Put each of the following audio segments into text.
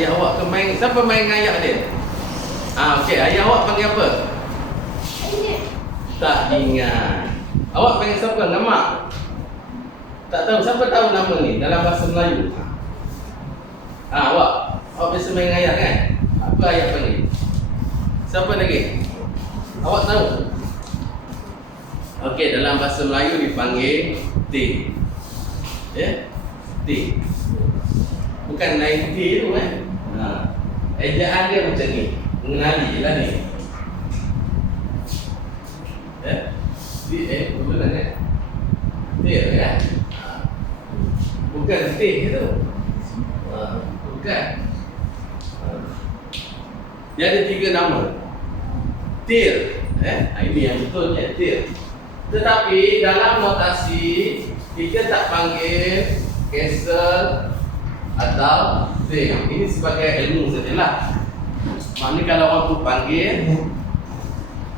Ayah awak ke main, siapa main dengan ayah dia? Okey, ayah awak panggil apa? Tak ingat. Awak panggil siapa? Nama? Tak tahu, siapa tahu nama ni dalam bahasa Melayu? Awak biasa main dengan ayah kan? Apa ayah panggil? Siapa lagi? Awak tahu? Okey, dalam bahasa Melayu dipanggil T. Ya? T. Bukan lain T tu ejaan dia macam ni. Mengenali je lah ni. Ya? T, betul lah kan? T kan? Bukan T tu. Bukan. Dia ada 3 nama. Tir. Ini yang betulnya, tir. Tetapi dalam notasi kita tak panggil cancel atau tir. Ini sebagai ilmu sajalah. Maknanya kalau orang tu panggil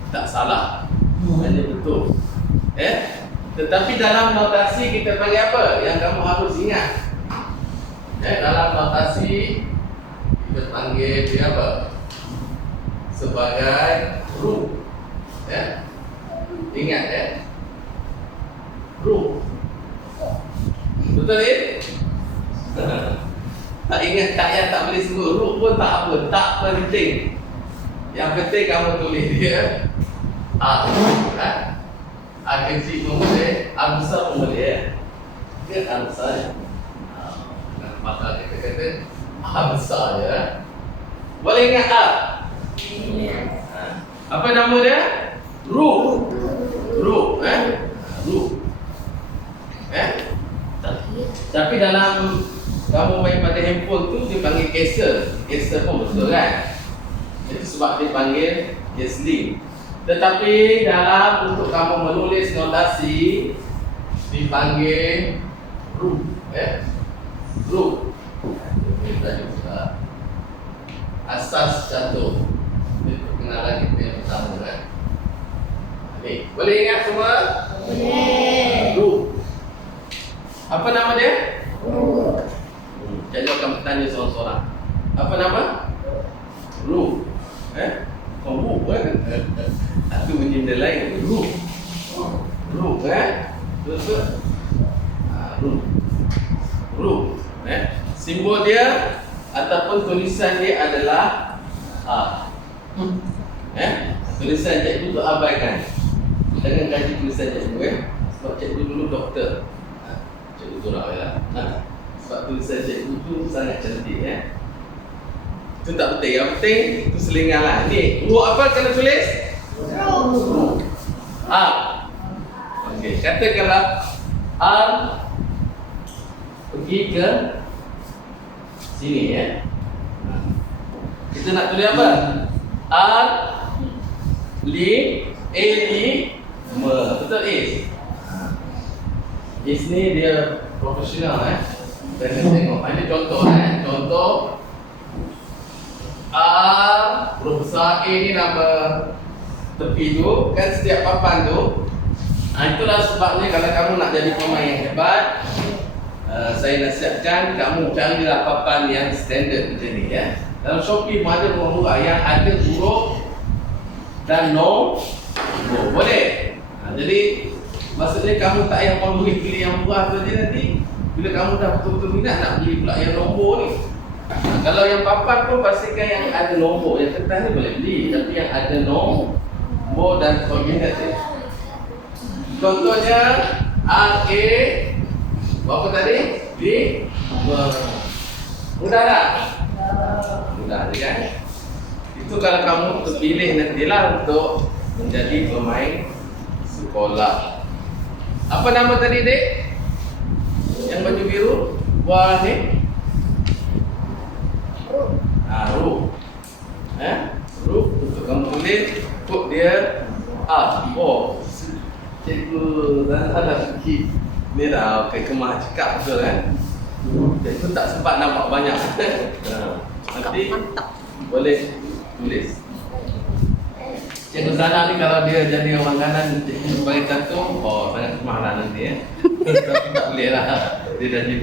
tak salah, hanya betul. Tetapi dalam notasi kita panggil apa? Yang kamu harus ingat. Dalam notasi kita panggil dia apa? Sebagai ru. Ingat ru. Betul ni? Tak ingat tak boleh sebut ru pun tak apa, tak penting. Yang penting kamu tulis dia A kecil pun boleh, A besar pun boleh Dia A besar. Maka kita kata A besar je. Boleh ingat A? Apa nama dia? Ru. Ru. Tapi dalam kamu main pada handphone tu dia panggil cancel. Cancel pun betul kan? Itu sebab dia panggil cancelling. Tetapi dalam untuk kamu menulis notasi dipanggil ru. Ru. Asas jatuh. Ini perkenalan kita yang pertama kan. Ni, boleh ingat semua? Boleh. Ru. Apa nama dia? Ru. Jadi akan bertanya seorang-seorang. Apa nama? Ru. Ru kan? Itu bunyi benda lain. Ru. Ru Betul? Ru. Ru. Simbol dia ataupun tulisan dia adalah A. Tulisan cikgu tu abaikan. Jangan kaji tulisan cikgu sebab cikgu dulu doktor. Cikgu tu nak lah. Sebab tulisan cikgu tu sangat cantik Itu tak penting. Yang penting itu selingan lah. Ni, ru apa kena tulis? Ru. A. Okey, katakanlah A pergi ke sini Kita nak tulis apa? A li me. Betul Is? Is ni dia profesional Jangan tengok. Ini contoh Contoh A huruf besar A ni nama tepi tu kan, setiap papan tu. Itulah sebabnya kalau kamu nak jadi pemain yang hebat, saya nasihatkan kamu carilah papan yang standard macam ni Dalam Shopee pun ada murah-murah yang ada huruf dan nombor. Boleh. Jadi maksudnya kamu tak payah beli yang murah tu je nanti. Bila kamu dah betul-betul minat nak beli pula yang nombor ni. Kalau yang papan pun pastikan yang ada nombor. Yang kertas ni boleh beli, tapi yang ada nombor dan koordinat dia. Contohnya A, berapa tadi? B, mudah tak? Mudah je kan? Itu kalau kamu terpilih nantilah untuk menjadi pemain sekolah. Apa nama tadi dek? Yang baju biru? Buah ni? Ru. Ru untuk kamu tulis kod dia A. Cikgu dah fikir ni dah kemah cakap betul Cikgu tak sempat nampak banyak. Nanti boleh tulis. Cikgu Sana ni kalau dia jadi orang kanan cikgu sebagai cantum, sangat kemah lah nanti Tapi tak boleh lah. Dia dah jadi